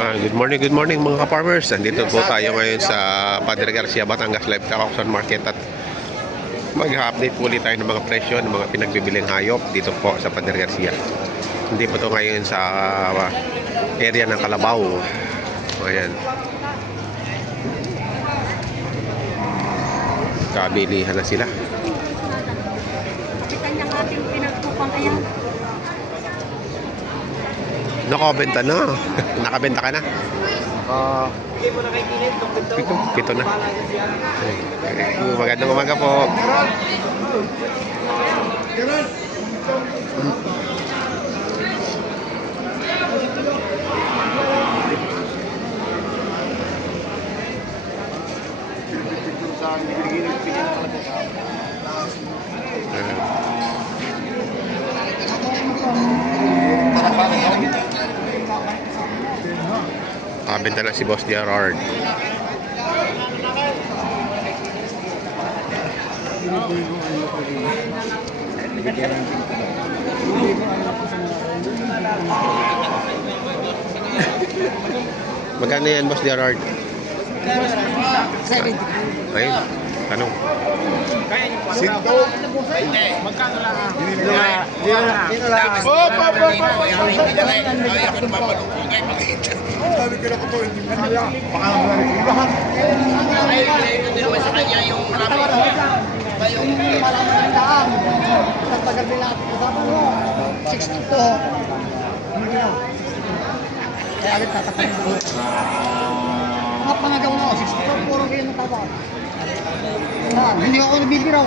Good morning mga ka-farmers. Nandito po tayo ngayon sa Padre Garcia, Batangas Live Auction Market at mag-update po ulit tayo ng mga presyo ng mga pinagbibiling hayop dito po sa Padre Garcia. Hindi po ito ngayon sa area ng Kalabaw. Ayan. Kabilihan na sila. Nakabenta na. Nakabenta ka na? Pito na. Magandang umaga po. Benta na si Boss Gerard. Magkano yan, Boss Gerard? 70. Ayun, tanong. Sinto. Magkano lang ah? Dito lang. Sabi ko na ko to, hindi mo kaya. Baka naman rin lahat. Hindi naman sa kanya yung yung malaman daan. Sa tagal nila, kasama mo, 62. Hindi na. Kaya agad tatapanin mo. Mga pangagaw na ako, 62, puro kayo ng taba. Hindi ako nabibiraw.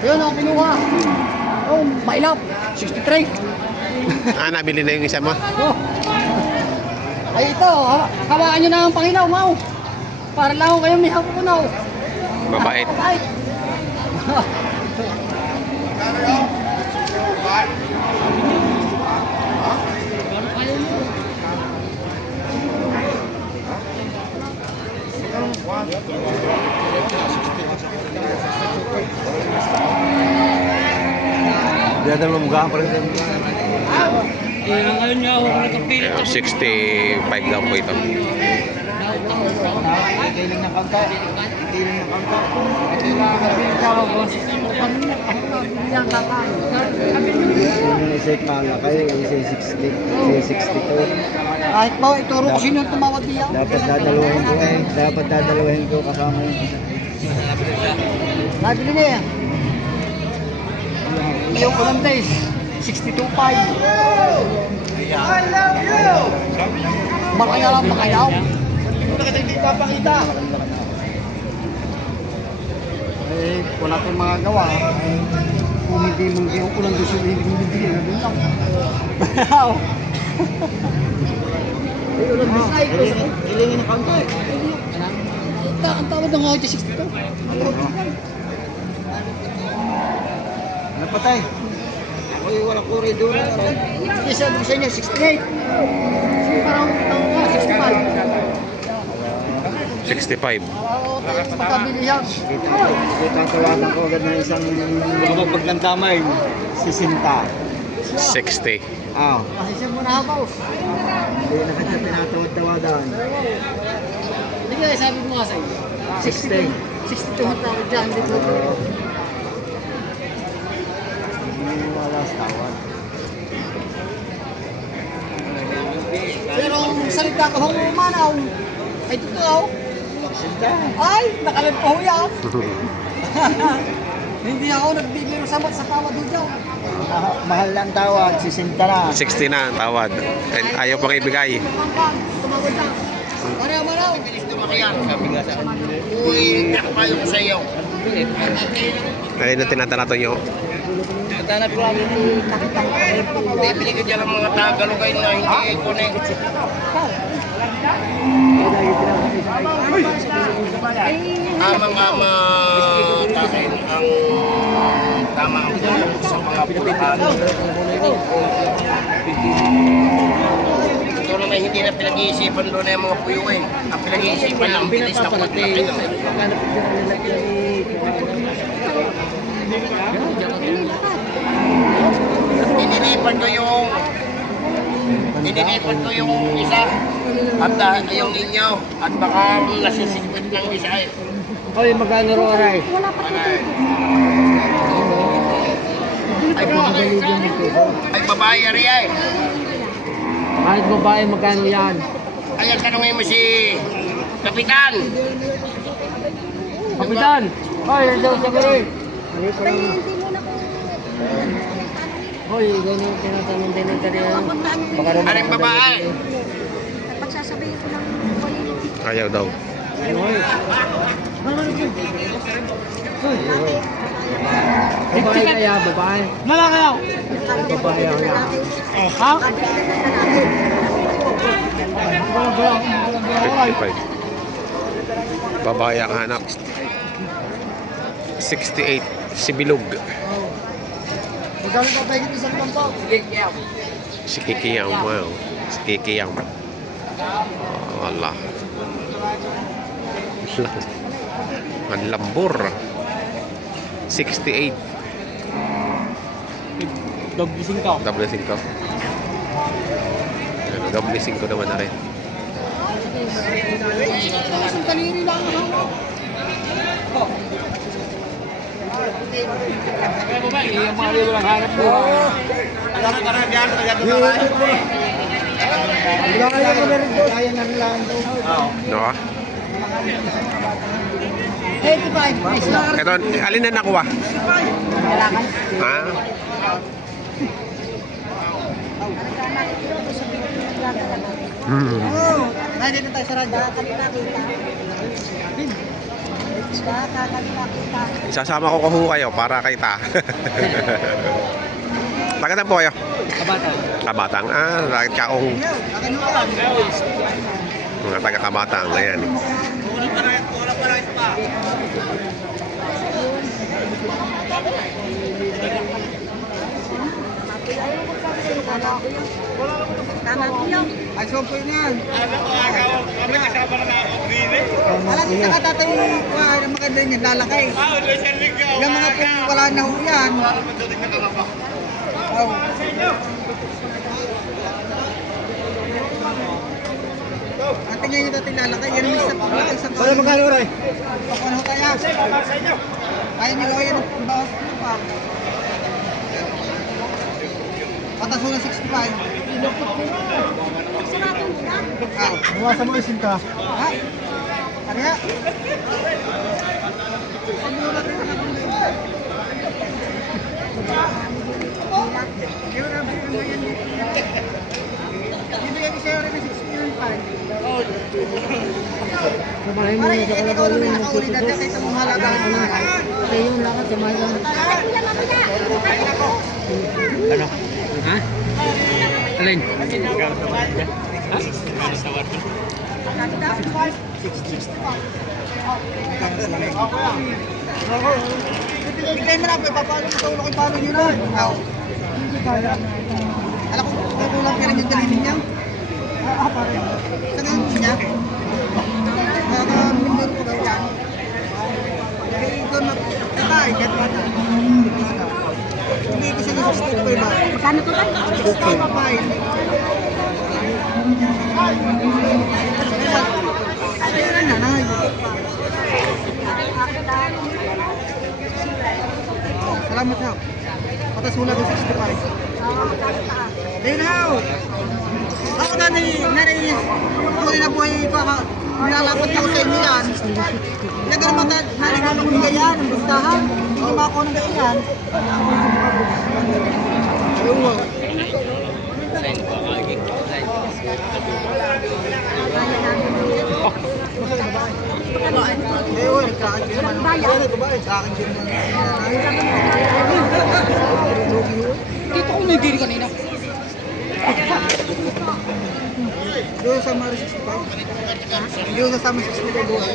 Yun ako kinuha. Oh, mailap, 63. Nabili na yung isa mo? Oh. Ay ito, hawakan nyo na ang Panginoon, Mau. Para lang ako kayo may hapunaw. Mabait. Mabait. Dia ada mukha pa rin. Ngayon nga ako nagkapilit. 65 daw po ito. Kailing na kanta. Kailing na kanta. Kailangan ka rin ka, boss. Yan kakay. Yung isa malaki, yung isa 60, isa 62. Kahit ba, ituro ko sino yung tumawag niya. Dapat dadalawahin ko kasama yung isa. Nabili niya yan. Yung Olandes, 62.5. I love you! Makaya lang, makayaw. Hindi papakita. Eh, wala tayong mga gawa. Kung hindi mong yung Olandes yung hindi na doon lang. Ay, Olandes ay. Ilingin ang kanta eh. Ang tawad ng mga 62. Napatay. Ako'y wala kuri doon. Hindi sabi ko sa inyo, 68. Parang 65. 65. Pagkabilihan. Tatawanan ko agad ng isang lumabag ng damay. 60. 60. Ah, Kasi siya muna habaw. hindi na kanya pinatawad-tawadan. Hindi nga, sabi mo nga sa inyo. 60. 62 ang tawad dyan, hindi ko. Hindi wala sa tawad. Pero ang salita ko hong umanaw, ay totoo. Ay, nakalad pa ho yan. Hindi ako nagbibiro sa tawad doon dyan. Mahal lang tawad, 60 na. 60 na ang tawad. And ayaw pang ibigay. Tumawad dyan. Manaw. Uy, nakapayo ko sa iyo. Ayun na tinatanato nyo. Tanap ko lang yung nakitang Bibili ko dyan ang mga tagalogay na hindi connect. Amang-ama takin ang tama ang tulong sa mga pulahan. Ito naman hindi na pinag-iisipan doon na yung mga puyuin. Ang pinag-iisipan lang, bilis na paglaki na. Inilipan ko yung Inilipad ko yung isa at yung inyo at baka nasisigpit ng isa eh. Oy, magkano ro aray? Ay babae riya eh. Kahit babae, magkano yan? Ayan, tanongin mo si Kapitan. Kapitan! Oy, daw sa gari. Hoy, ganyan tinatanong din ng kanya. Baka rin Aling babae. Pagsasabihin ko ng quality. Ayaw daw. Babae kaya, babae. Lalaki daw. Babae kaya. Ha? 55. Babae ang hanap. 68. Si Bilog. Magkano ka tayo isang bangko? Si Kikiyang. Wow. Si Kikiyang. Wala. Ang lambur. 68. Doble 5. Double 5. Double 5 naman na rin. Isang taliri lang ang hawak. Yung mga libo lang hanap mo. Kaya mo na rin doon. Kaya na rin lang doon. No? 85. Ito, alin na nakuha? Ha? Hmm. Ay, dito tayo sa radyo. Isasama ko kaho kayo para kita. Taga po kayo? Kabatan. Kabatang. Ah, bakit kaong mga taga Kabatang. Ayan. Tama ko yun. Ay, so po yan. Alam niyo sa katatay ang maganda niyan, lalaki. Yung mga po wala na ho yan. Oh. At tingnan niyo dati lalaki, yan yung isa pang isang Wala magkano ro? Paano kaya? Kaya niyo gawin ang bawas ko pa. Patas mo ng 65. Sarado mo na. Ah, Bawasan mo isin ka. ha? Ano ya? Bibigyan ko sa'yo rin ng 65. Samahin mo Para na sa ikaw kalabaw lang yung nakakaulidad na kaysa mong halaga ng mga. Kaya yung lakad, samahin lang. Ano? Ha? Alin? Ha? Bibigay mo na, papalo mo tulong kay palo nyo na. Oo. Alam ko, tutulong ka rin yung dalilin niya. Sa ganun niya. Numero ko daw yan. Ikaw na, tatay, get mo na. Hindi ko sila sa step ko iba. Magkano to ba? Stop, papay. Ayun na, nanay. Salamat ha. Patasulat ng 65. Ayun na. Ako nanay, tuloy na buhay ko. Nilalapat ako sa inyo yan. Nagano naman nanay ko nung bigay yan, ang gustahan. Hindi ba ako nang ganyan? Ayun mo. Ayun, nagkakakin naman. Ayun, nagbabayad sa akin din. Dito ko may diri kanina. Doon sa Mari 65. Doon sa Mari 65 buhay.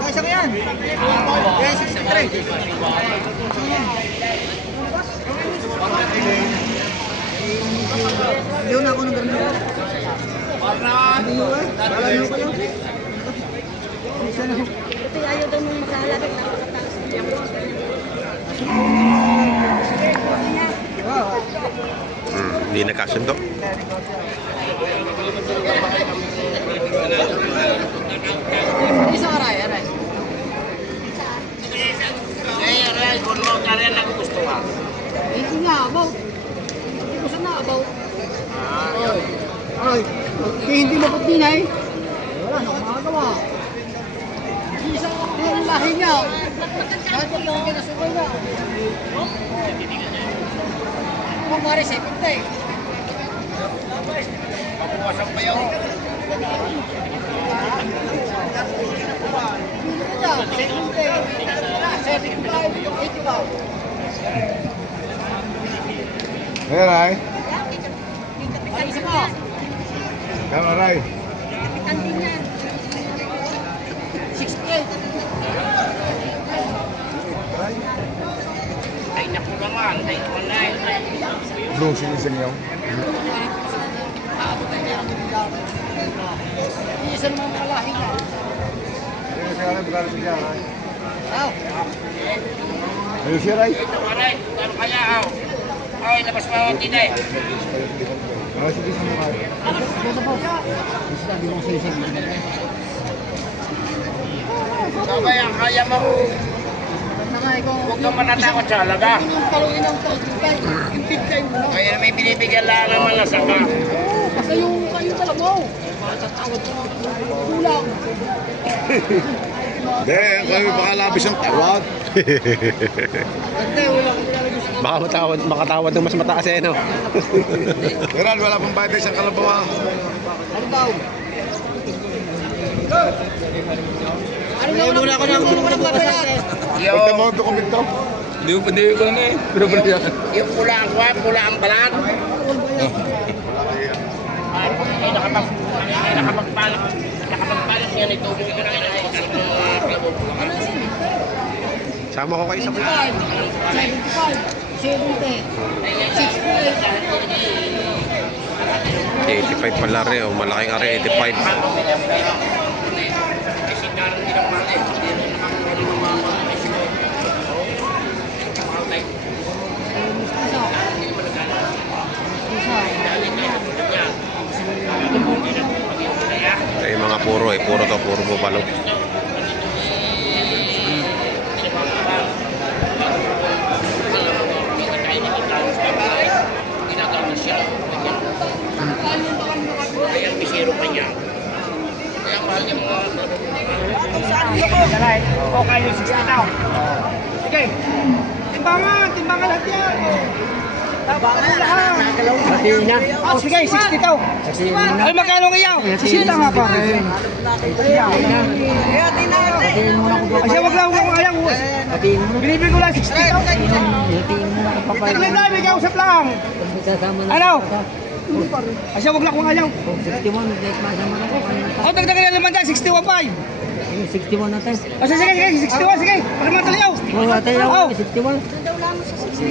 Ay, isa ko yan. Kaya 63. Doon ako nang ganun. Hindi mo eh. Wala nyo kayo. Isa na. Ito ayaw daw nung makahalagay na makataas niya. Wow. Hmm. Hindi nagkasundo. Isang aray. Eh, aray, kung mo ka rin ang gusto ka. Hindi nga, about. Hindi ko sana about. Ay, hindi mapot din eh. Wala na akong magagawa. Isang ang lahi niya. Kahit pa lang kinasukay na. Kung mara siya, pintay. Pabuwasan pa yun. Ayan ay. Kapitan Isa pa. Ayan aray. din yan. 68. Ay, naku naman. Ay, online. Blue sinising niyo. Isa naman ang lahi niya. Ayan siya aray. Bukala siya aray. Aw. Ayun siya aray. Ito, aray. Ano kaya, aw? Ay, labas mo ang tinay. Aray, sige sa mga aray. Basta po. Basta di mo sa isa. Sabay ang kaya mo. Huwag kang matatakot sa alaga. Yung talungin ng tagtay. Yung tagtay mo lang. Kaya may binibigyan lang naman na saka. Oo, basta yung kayo talaga mo. Matatawad ko ng kulang. Hindi, kami baka labis ang tawad. Hindi, wala ko nilalagay sa Baka makatawad ng mas mataas eh, no? Meron, wala pang bayad isang kalabawa. ano daw? Ano daw muna ako ng babayad? Pagka mo ang dokumento. Yung pula ang kuha, pula ang balat. Ay, nakapagpalit yan ito. Buti ko na kinahin. Sama ko kayo sa 75, 70, 68. 85 pala rin. Oh, malaking are 85. Kasi karang hindi na pala eh. Ay, mga puro eh. Puro to. Puro bubalo. Kaya ang bisiro pa niya. Kaya mahal niya mga... Okay, yung 60 daw. Sige. Timbangan lahat yan. Timbangan lahat. Hatiin niya. Oh, sige, 60 daw. Ay, magkano ngayon? 60 nga pa. Kasi wag lang kung ayaw. Binibig ko lang 60 daw. Ito lang dami, kausap lang. Ano? Kasi wag lang kung ayaw. O, dagdagan na naman dyan, 61.5. 61 natin. O, sige, 61, sige. Pagkaman taliyaw. Mga tayo, Oh. 61. Doon daw lang sa 60.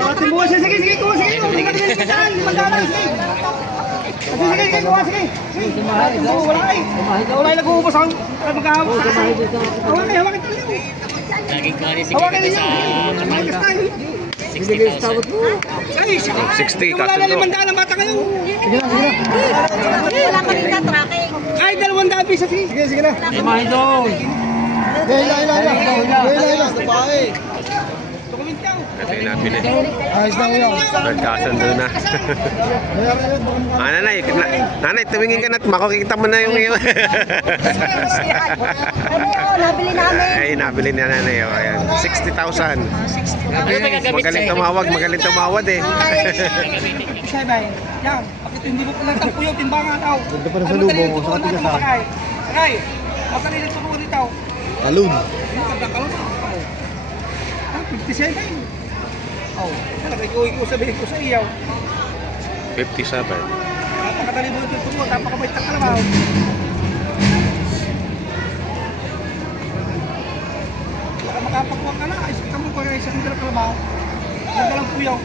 Ating buwan, sige, kuha, sige. Hindi ka nabili ka limandaan, sige. Sige, kuha, sige. Sige, ating buwan, wala ay. Wala ay nag-uubos ang magkahapon. Hawakin taliyaw. Laging klari si Hawakin ninyo. Hawakin tayo. Bibigay sa tawad mo. Ay, 60, wala na kasundo. limandaan ang bata kayo. Wala kami na-tracking. Ay, 200 piso, sige. Sige na. Imahe doon. Dokumentaw. Ito yung nabili. Ayos na yun. Nagkasundo na. Nanay, tumingin ka na at makikita mo na yung iyo. Ano yun, nabili namin. Ay, nabili ni nanay. Oh, ayan. 60,000. Magaling tumawad eh. Siya ba? Yan. Bakit hindi mo pala tampo yung timbangan tao? Ganda pa na sa lubong, sa katigasan. Sakay. Baka rin ito po nito. Talon. Yung pagkakalong. 57 tayo. Oh, talaga ko sabihin ko sa iyaw. 57. Napakadali mo ito po, napakabait ng kalabaw. Baka makapagwag ka na, ay ka mo pa isang dalang kalabaw. Ganda lang puyaw.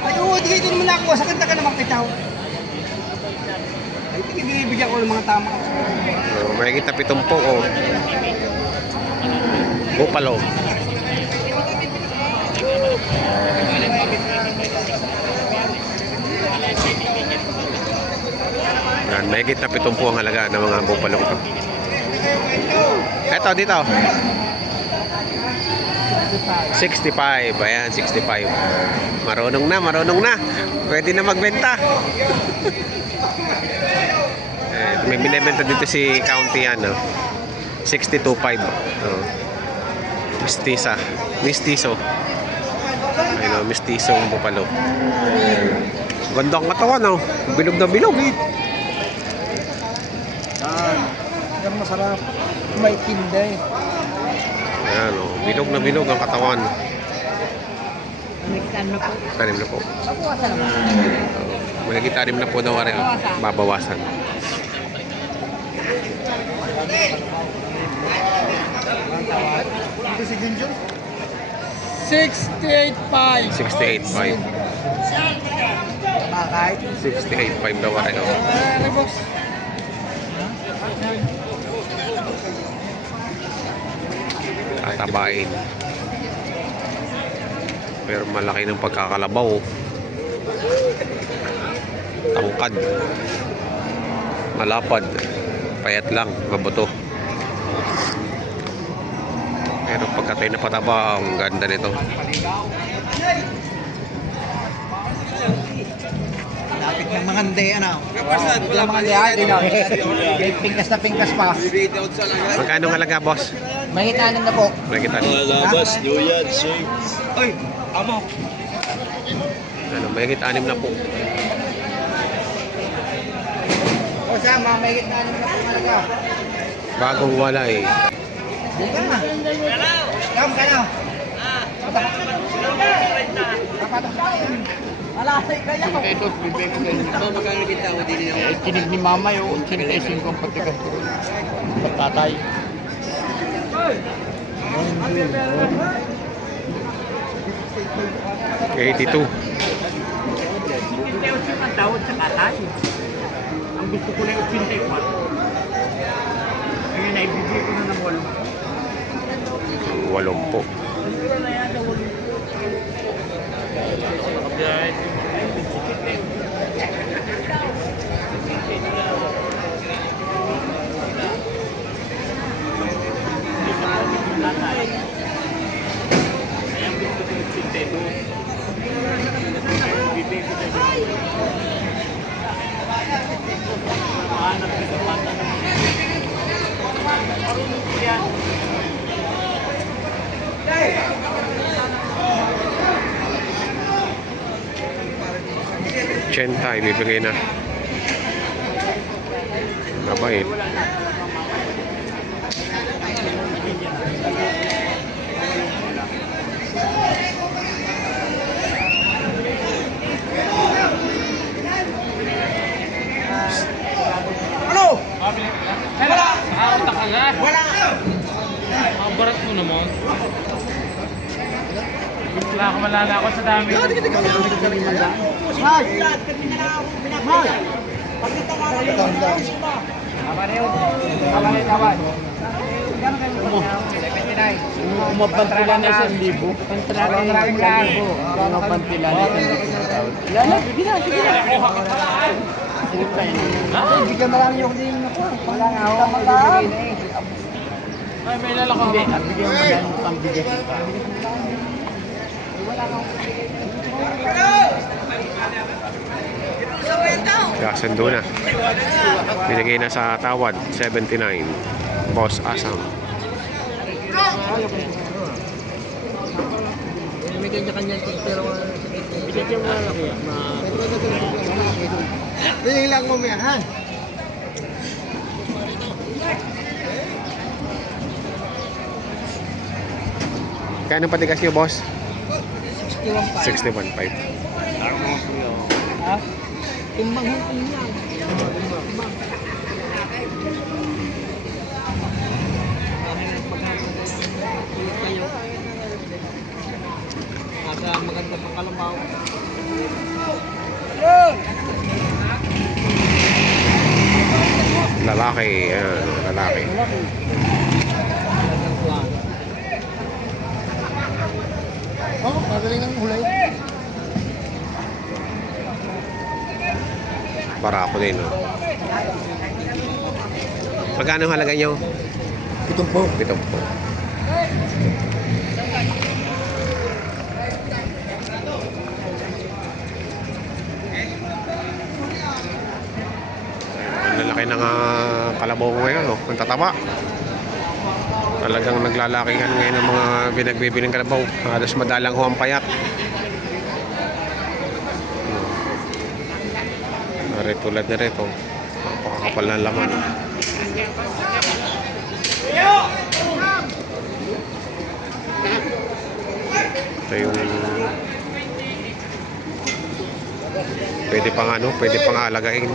Ay, oo, dito naman ako. Sakit na ka naman kitaw. Ay, binibigyan ko ng mga tama. May kita 70 oh. Bupalo. Yan, mahigit na 70 ang halaga ng mga bupalo ito. Eto, dito. 65. Ayan, 65. Marunong na. Pwede na magbenta. May binibenta dito si County yan, no? 62.5. Oh. Mistiso. Ayun, mistiso ang bupalo. Ganda ang katawan, no? Bilog na bilog. Yan masarap. May kinday. Ayan, oh. Bilog na bilog ang katawan. Tanim na po. Malagit tanim na po daw rin. Babawasan. Ito si Junjun. 68.5. 68.5. Bakit? 68.5 daw rin. Oh. Boss. Tatabain. Pero malaki ng pagkakalabaw. Tangkad. Malapad. Payat lang. Mabuto. Pero pagkatay na pataba, ang ganda nito. Lapit ng mga hindi, ano? Ng mga hindi, ay, dino. Pingkas na pingkas pa. Magkano ang halaga, boss? May hitanan na po. Nakita niyo? Labas, Duyan, Shake. Ay, amo. Ano, mahigit 6 na po. O sama, may hitanan na po talaga. Bagong wala eh. Dito na. Kam ka na. Alasay kaya. Magkano kita ako din yung... Kinig ni mama yung 85 ang patigas ko. Patatay. 82. Ang tawad sa katay. Ang gusto ko na yung 84. Ngayon, naibigay ko na ng 80 po. Chenta, ibibigay na. Mabait. Ano? Wala! Nakakita ka nga. Wala! Ang barat mo naman. Wala ka malala ako sa dami. Mal! Mal! Pagkita nga rin. Umapantila na 1,000. Umapantila na 1,000. Lala, sige na. Bigyan na lang yung din ako. Wala nga ako. Magaan. Ay, may lalako ako. Hindi, bigyan mo lang ng pambigas. Kasundo na. Binigay na sa tawad, 79. Boss Asam. May kanya-kanya pero bigyan mo na lang kuya. Bigyan lang mo yan, ha? Kaya anong patigas niyo, boss? 61.5. 61.5. Ha? Timbang hukong niya. Nasa maganda pang kalabaw. Lalaki. Lalaki. Oh, magaling ang hulay. Para ako din, oh. Magkano halaga nyo? Itong po. 7 po. Ang lalaki ng kalabaw ko ngayon, oh. Ang tataba. Talagang naglalakihan ngayon ng mga pinagbibiling kalabaw. Halos madalang ho ang payat. Tulad na rito. Napakakapal na laman. Ito yung pwede pang alagain.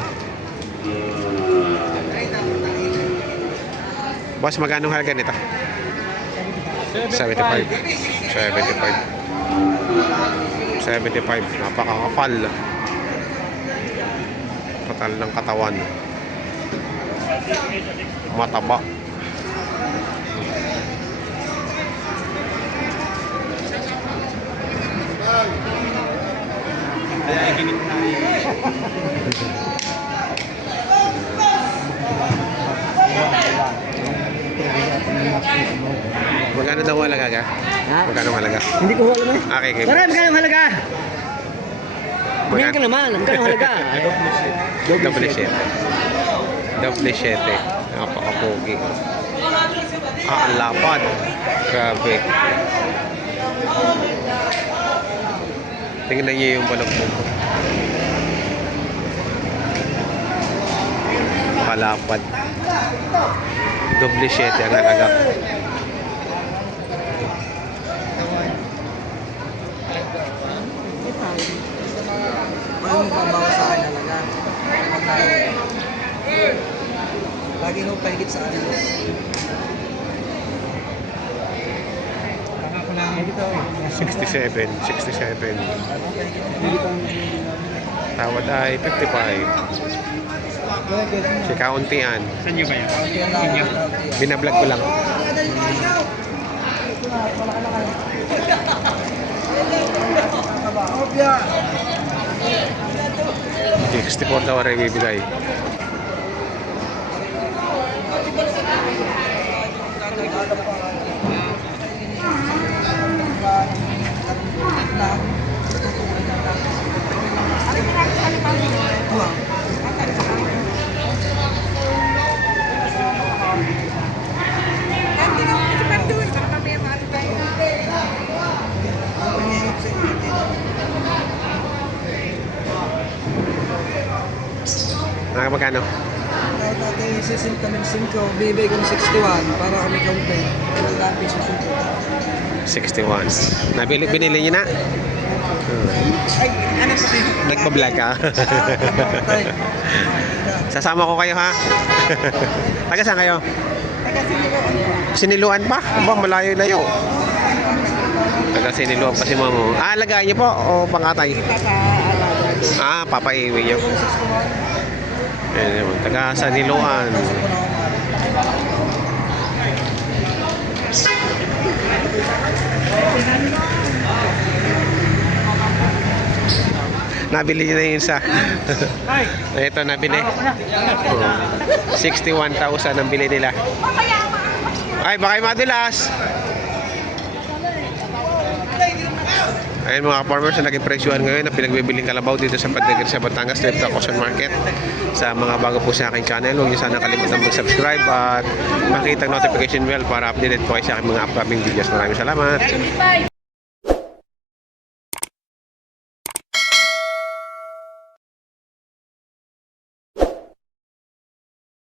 Boss, magkano halaga nito? 75. 75. Napakakapal. Katal ng katawan. Mataba. Magkano daw halaga ka? Ha? Magkano halaga? Hindi ko alam eh. Okay, okay. Pare, magkano ang halaga? Tingnan ka naman, magkano ang halaga? Double 7. Double 7. Napakapogi. Ang lapad. Grabe. Tingnan niyo yung balakbog. Kalapad. Double 7 ang halaga. Ano mo babawa sa akin halaga? Lagi nung pahigit sa ano. 67. Tawad ay 55. Si kauntian. Saan nyo ba yan? Binablog ko lang. Opya! 64 daw rin bibigay. Magkano? Dati sisim kami 5, bibigay ko ng 61 para kami kaunti. Walang dati susunod. 61. Binili niyo na? Ay, ano sa sino? Nagpa-vlog ka? Sasama ko kayo, ha? Taga saan kayo? Siniluan pa? Ba, malayo-layo. Taga Siniluan pa si Mamo. Alagaan niyo po o pangatay? Papaiwi niyo. Ayan naman, taga Siniluan. Nabili niyo na yun sa... Ito, nabili. 61,000 ang bili nila. Ay, baka madulas. Ayan mga farmers na naging presyuhan ngayon na pinagbibiling kalabaw dito sa Padre Garcia Batangas Live Auction Market. Sa mga bago po sa aking channel, huwag niyo sana kalimutan mag-subscribe at makita ang notification bell para updated po kayo sa aking mga upcoming videos. Maraming salamat.